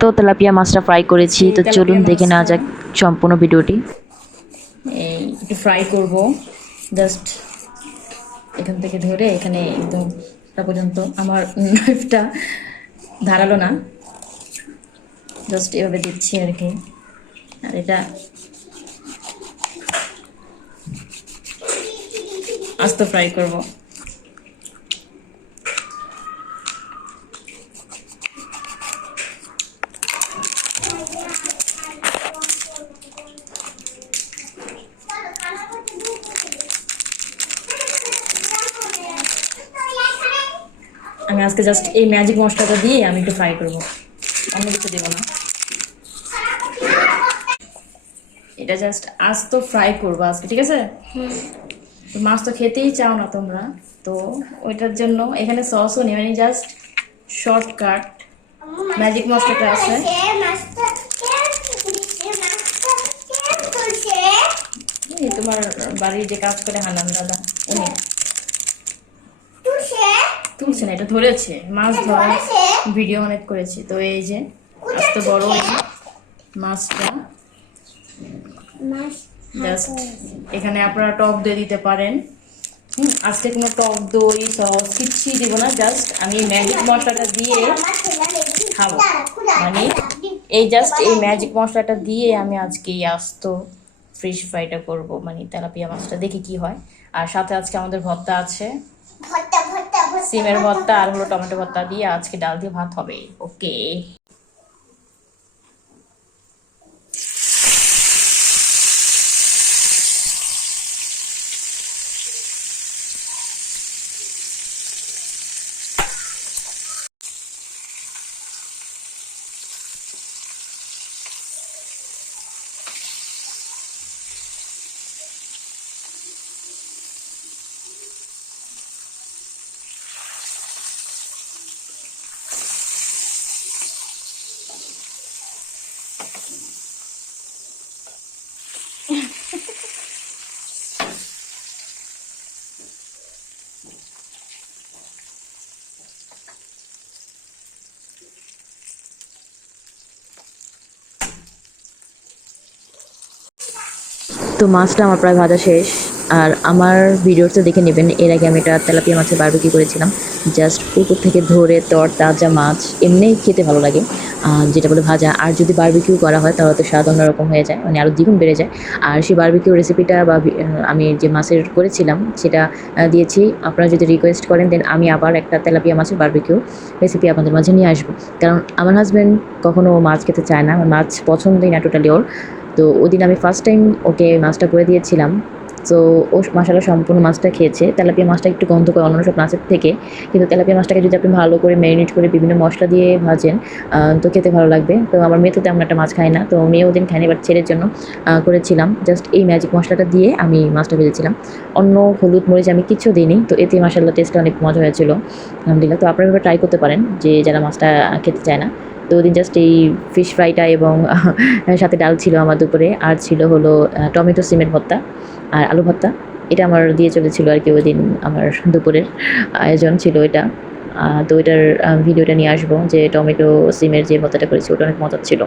তো তেলাপিয়া মাছটা ফ্রাই করেছি, তো চলুন দেখে নেওয়া যাক সম্পূর্ণ ভিডিওটি। এই একটু ফ্রাই করব, জাস্ট এখান থেকে ধরে এখানে একদম পর্যন্ত। আমার নাইফটা ধারালো না, জাস্ট এভাবে দিচ্ছি আর কি। আর এটা আস্ত ফ্রাই করব। আমি আজকে জাস্ট এই ম্যাজিক মশলাটা দিয়ে আমি একটু ফ্রাই করব, অন্য কিছু দেবো না। এটা জাস্ট আস্ত ফ্রাই করবো আজকে, ঠিক আছে? মাছ তো খেতেই চাও না তোমরা, তো ওইটার জন্য এখানে সসও নেই, মানে জাস্ট শর্টকাট ম্যাজিক মশলাটা আছে। এই তোমার বাড়ির যে কাজ করে হানান দাদা, উনি তুলছে না, এটা ধরেছে, মাছ ধরার ভিডিও অনেক করেছি। তো এই যে আস্ত বড় মাছটা জাস্ট এখানে আপনারা টক দই দিতে পারেন। আজকে কোনো টক দই সস কিচ্ছুই দিব না, জাস্ট আমি ম্যাজিক মশলাটা দিয়ে খাবো। মানে এই জাস্ট এই ম্যাজিক মশলাটা দিয়ে আমি আজকে এই আস্ত ফিশ ফ্রাইটা করব, মানে তেলাপিয়া মাছটা, দেখি কি হয়। আর সাথে আজকে আমাদের ভর্তা আছে, সিমের ভর্তা আর হলো টমেটো ভর্তা দিয়ে আজকে ডাল দিয়ে ভাত হবে। ওকে, তো মাছটা আমার প্রায় ভাজা শেষ। আর আমার ভিডিওটা দেখে নেবেন, এর আগে আমি এটা তেলাপিয়া মাছের বারবিকিউ করেছিলাম। জাস্ট পুকুর থেকে ধরে তাজা মাছ এমনিই খেতে ভালো লাগে, যেটা বলে ভাজা। আর যদি বারবিকিউ করা হয় তাহলে তো স্বাদ অন্যরকম হয়ে যায়, মানে আরও দ্বিগুণ বেড়ে যায়। আর সেই বারবিকিউ রেসিপিটা বা আমি যে মাছের করেছিলাম সেটা দিয়েছি। আপনারা যদি রিকোয়েস্ট করেন দেন আমি আবার একটা তেলাপিয়া মাছের বারবিকিউ রেসিপি আপনাদের মাঝে নিয়ে আসবো। কারণ আমার হাজব্যান্ড কখনও মাছ খেতে চায় না, আমার মাছ পছন্দই না টোটালি ওর। তো ওই দিন আমি ফার্স্ট টাইম ওকে মাছটা করে দিয়েছিলাম। তো ও মাশাআল্লাহ সম্পূর্ণ মাছটা খেয়েছে। তেলাপিয়া মাছটা একটু গন্ধ করে অন্যান্য সব মাছের থেকে, কিন্তু তেলাপিয়া মাছটাকে যদি আপনি ভালো করে ম্যারিনেট করে বিভিন্ন মশলা দিয়ে ভাজেন তো খেতে ভালো লাগবে। তো আমার মেয়ে তো তেমন একটা মাছ খায় না, তো মেয়েও দিন খায়নি, বাট ছেলের জন্য করেছিলাম। জাস্ট এই ম্যাজিক মশলাটা দিয়ে আমি মাছটা ভেজেছিলাম, অন্য হলুদ মরিচ আমি কিছু দিইনি। তো এতে মাশাআল্লাহ টেস্টটা অনেক মজা হয়েছিল, আলহামদুলিল্লাহ। তো আপনারা ট্রাই করতে পারেন যে যারা মাছটা খেতে চায় না। তো ওদিন জাস্ট এই ফিশ ফ্রাইটা এবং সাথে ডাল ছিল আমার দুপুরে, আর ছিল হলো টমেটো সিমের ভর্তা আর আলু ভর্তা। এটা আমার দিয়ে চলেছিল আর কি, ওই দিন আমার দুপুরের আয়োজন ছিল এটা। তো ওইটার ভিডিওটা নিয়ে আসবো, যে টমেটো সিমের যে ভর্তাটা করেছি ওটা অনেক মজার ছিল।